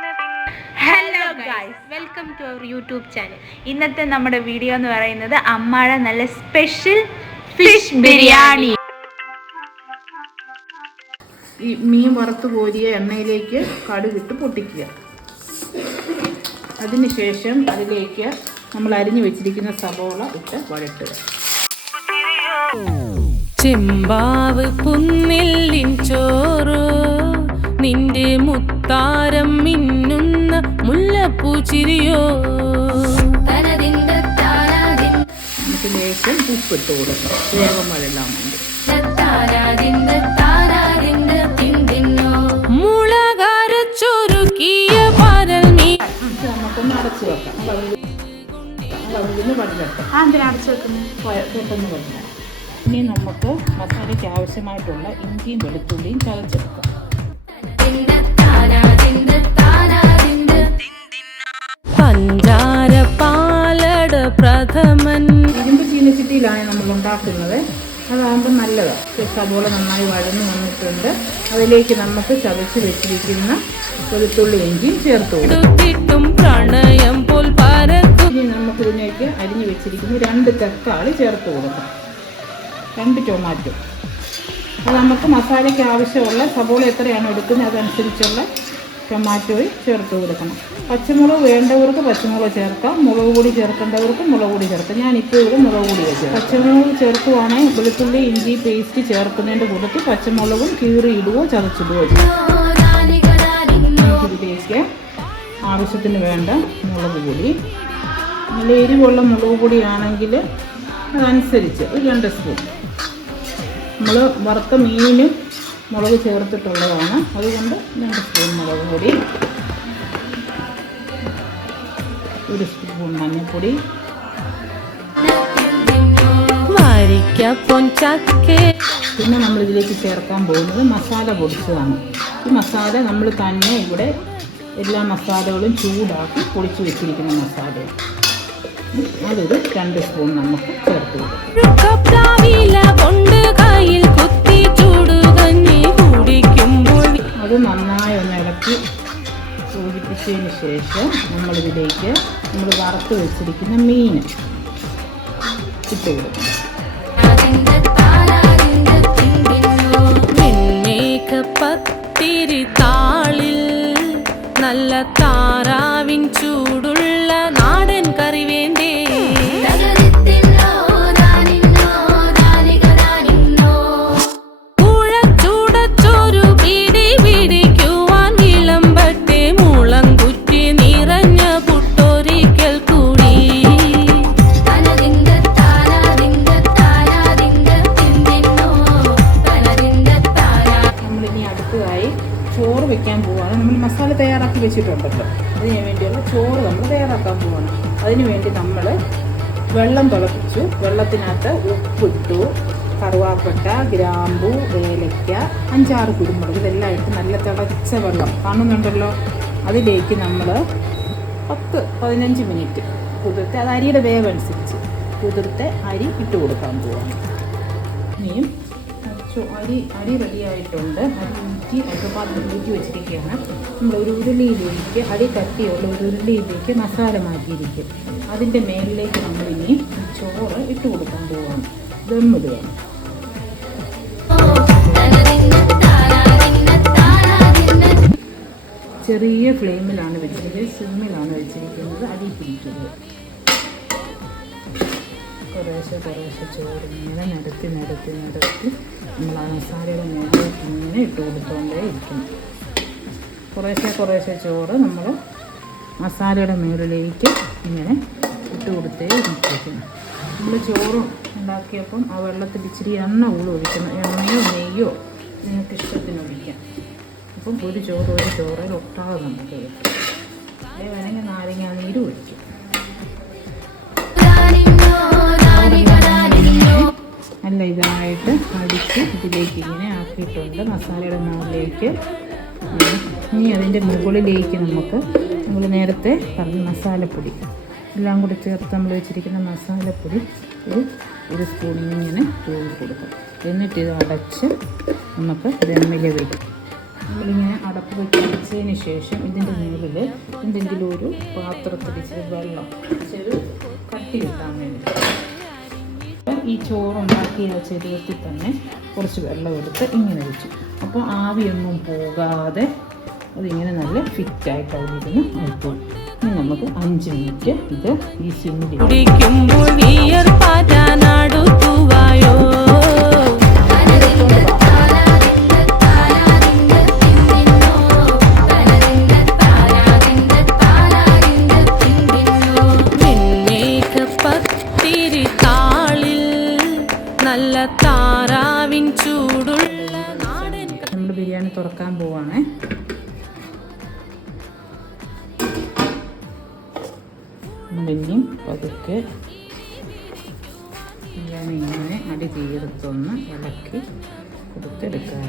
Hello guys, welcome to our YouTube channel. ഇന്നത്തെ നമ്മുടെ video എന്ന് പറയുന്നത് അമ്മാടെ നല്ല സ്പെഷ്യൽ ഫിഷ് ബിരിയാണി. ഈ മീൻ വറുത്ത് കോരിയ എണ്ണയിലേക്ക് കടുകിട്ട് പൊട്ടിക്കുക. അതിനുശേഷം അതിലേക്ക് നമ്മൾ അരിഞ്ഞു വെച്ചിരിക്കുന്ന സവോള ഇട്ട് വഴട്ടുക. ചെമ്പാവ് പുന്നില്ലിൻ ചോറ് നിന്റെ മുത്താരം മിന്നുന്ന മുല്ലപ്പൂ ചിരിയോ. നമുക്ക് ലേശം ഉപ്പിട്ട് കൊടുക്കാം, വേഗം വഴലാൻ വേണ്ടി. മുളകരച്ചൊരുക്കിയ പരൽ മീൻ നമുക്കൊന്ന് അടച്ചു വെക്കാം. അടച്ചു വെക്കുന്നത് പെട്ടെന്ന് വെക്കാം. ഇനി നമുക്ക് മസാലയ്ക്ക് ആവശ്യമായിട്ടുള്ള ഇഞ്ചിയും വെളുത്തുള്ളിയും ചതച്ചെടുക്കാം. പഞ്ചാര പാലട പ്രഥമൻ. ഇരുമ്പ് ചീനച്ചട്ടിയിലാണ് നമ്മൾ ഉണ്ടാക്കുന്നത്, അതാകുമ്പോൾ നല്ലതാണ്. സവോള നന്നായി വഴന്നു വന്നിട്ടുണ്ട്. അതിലേക്ക് നമുക്ക് ചതച്ച് വെച്ചിരിക്കുന്ന വെളുത്തുള്ളി ഇഞ്ചിയും ചേർത്ത് കൊടുക്കും. പ്രണയം പോൽ ഇനി നമുക്കിതിലേക്ക് അരിഞ്ഞു വെച്ചിരിക്കുന്ന 2 തക്കാളി ചേർത്ത് കൊടുക്കാം, 2 ടൊമാറ്റോ. അത് നമുക്ക് മസാലയ്ക്ക് ആവശ്യമുള്ള സവോള എത്രയാണ് എടുക്കുന്നത് അതനുസരിച്ചുള്ള ടൊമാറ്റോയും ചേർത്ത് കൊടുക്കണം. പച്ചമുളക് വേണ്ടവർക്ക് പച്ചമുളക് ചേർക്കാം, മുളക് പൊടി ചേർക്കേണ്ടവർക്ക് മുളക് പൊടി ചേർക്കാം. ഞാനിപ്പോൾ ഇവിടെ മുളക് പൊടി ചേർക്കാം. പച്ചമുളക് ചേർക്കുവാണെങ്കിൽ വെളുത്തുള്ളി ഇഞ്ചി പേസ്റ്റ് ചേർക്കുന്നതിൻ്റെ കൂട്ടത്തിൽ പച്ചമുളകും കീറി ഇടുകയോ ചതച്ചിടുകയോ ചെയ്യും. ഇതിലേക്ക് ആവശ്യത്തിന് വേണ്ട മുളക് പൊടി, നല്ല എരിവുള്ള മുളക് പൊടിയാണെങ്കിൽ അതനുസരിച്ച് 2 സ്പൂൺ. നമ്മൾ വറുത്ത മീനും മുളക് ചേർത്തിട്ടുള്ളതാണ്, അതുകൊണ്ട് 2 സ്പൂൺ മുളക് പൊടി, 1 സ്പൂൺ മഞ്ഞൾപ്പൊടി, പിന്നെ നമ്മളിതിലേക്ക് ചേർക്കാൻ പോകുന്നത് മസാല പൊടിച്ചതാണ്. ഈ മസാല നമ്മൾ തന്നെ ഇവിടെ എല്ലാ മസാലകളും ചൂടാക്കി പൊടിച്ച് വെച്ചിരിക്കുന്ന മസാലയാണ്. അതൊരു 2 സ്പൂൺ നമുക്ക് ചേർത്ത് അത് നന്നായി ഒന്ന് ഇളക്കി യോജിപ്പിച്ചതിന് ശേഷം നമ്മളിതിലേക്ക് നമ്മൾ വറുത്ത് വെച്ചിരിക്കുന്ന മീൻ ഇട്ട് കൊടുക്കും. പത്തിരി താളിൽ നല്ല താറാവിൻ ചൂടുള്ള നാടൻ കറി വേണ്ടേ. കുഴച്ചൂടച്ചൊരു പിടി പിടിക്കുവാൻ വിളമ്പട്ടെ മുളങ്കുറ്റി നിറഞ്ഞ പുട്ടൊരിക്കൽ കൂടി. നമ്മളിനി അടുത്തതായി ചോറ് വെക്കാൻ പോവുകയാണ്. നമ്മൾ മസാല തയ്യാറാക്കി വെച്ചിട്ടുണ്ടല്ലോ, അതിന് വേണ്ടിയുള്ള ചോറ് നമ്മൾ തയ്യാറാക്കാൻ പോവുകയാണ്. അതിന് വേണ്ടി നമ്മൾ വെള്ളം തിളപ്പിച്ചു, വെള്ളത്തിനകത്ത് ഉപ്പിട്ടു, കറുവാപ്പട്ട, ഗ്രാമ്പു, ഏലയ്ക്ക, 5-6 കുരുമുളക്, ഇതെല്ലാം ഇട്ട് നല്ല തിളച്ച വെള്ളം കാണുന്നുണ്ടല്ലോ. അതിലേക്ക് നമ്മൾ 10-15 മിനിറ്റ് കുതിർത്ത്, അത് അരിയുടെ വേവനുസരിച്ച് കുതിർത്ത് അരി ഇട്ട് കൊടുക്കാൻ പോവുകയാണ്. ഇനിയും അരി റെഡിയായിട്ടുണ്ട്. അരി ഊറ്റി പാത്രം ഊറ്റി വെച്ചിരിക്കുകയാണ്. നമ്മൾ ഒരു ഉരുളിയിലേക്ക്, അരി കട്ടിയുള്ള ഒരു ഉരുളിയിലേക്ക് മസാല മാറ്റിയിരിക്കും. അതിൻ്റെ മേലിലേക്ക് നമ്മളിനി ചോറ് ഇട്ട് കൊടുക്കാൻ പോവുകയാണ്. ദമ്മിടുകയാണ്. ചെറിയ ഫ്ലെയിമിലാണ് വെച്ചിരിക്കുന്നത്, സിമ്മിലാണ് വെച്ചിരിക്കുന്നത്. അരി പിടിക്കുന്നത് കുറേശ്ശെ ചോറ് ഇങ്ങനെ നിരത്തി നമ്മൾ ആ മസാലയുടെ മുകളിലേക്ക് ഇങ്ങനെ ഇട്ട് കൊടുത്തുകൊണ്ടേ ഇരിക്കണം. കുറേശ്ശെ ചോറ് നമ്മൾ മസാലയുടെ മുകളിലേക്ക് ഇങ്ങനെ ഇട്ട് കൊടുത്തേ ഇരിക്കണം. നമ്മൾ ചോറ് ഉണ്ടാക്കിയപ്പം ആ വെള്ളത്തിൽ ഇച്ചിരി എണ്ണ ഒഴിക്കണം. എണ്ണയോ നെയ്യോ നിങ്ങൾക്ക് ഇഷ്ടത്തിന് ഒഴിക്കാം. അപ്പം ഒരു ചോറിൽ ഒട്ടാതെ നമുക്ക് കിട്ടും. അല്ലെങ്കിൽ വേണമെങ്കിൽ നാരങ്ങ നീര് ഒഴിക്കും. നല്ല ഇതായിട്ട് അടിച്ച് ഇതിലേക്ക് ഇങ്ങനെ ആക്കിയിട്ടുണ്ട് മസാലയുടെ മുകളിലേക്ക്. ഇനി അതിൻ്റെ മുകളിലേക്ക് നമുക്ക് നമ്മൾ നേരത്തെ പറഞ്ഞ മസാലപ്പൊടി എല്ലാം കൂടി ചേർത്ത് നമ്മൾ വെച്ചിരിക്കുന്ന മസാലപ്പൊടി ഒരു സ്പൂൺ ഇങ്ങനെ തൂവി കൊടുക്കും. എന്നിട്ട് ഇത് അടച്ച് നമുക്ക് ദമ്മിൽ വയ്ക്കും. നമ്മളിങ്ങനെ അടപ്പ് വെച്ചതിന് ശേഷം ഇതിൻ്റെ മുകളിൽ എന്തെങ്കിലും ഒരു പാത്രത്തിൽ ഇച്ചിരി വെള്ളം ഇച്ചിരി കട്ടി കിട്ടാൻ വേണ്ടി ഈ ചോറുണ്ടാക്കിയ ചെരുവത്തിൽ തന്നെ കുറച്ച് വെള്ളം എടുത്ത് ഇങ്ങനെ വെച്ചു. അപ്പോൾ ആവിയൊന്നും പോകാതെ അതിങ്ങനെ നല്ല ഫിറ്റായിട്ട് അതിലിരുന്ന് ആയിപ്പോയി. ഇനി നമുക്ക് 5 മിനിറ്റ് ഇത് ഈ സിമ്മിൽ കുടിക്കുമ്പോൾ വിയർപ്പാറ്റാനാടുത്തുവായോ പത്തിരി താളിൽ നല്ല താറാവിൻ ചൂടുള്ള നാടൻ. നമ്മൾ ബിരിയാണി തുറക്കാൻ പോവാണേ. നമ്മളിനിയും പതുക്കെ ബിരിയാണി ഇങ്ങനെ അടി തീർത്തൊന്ന് ഇളക്കി കൊടുത്തെടുക്കാം.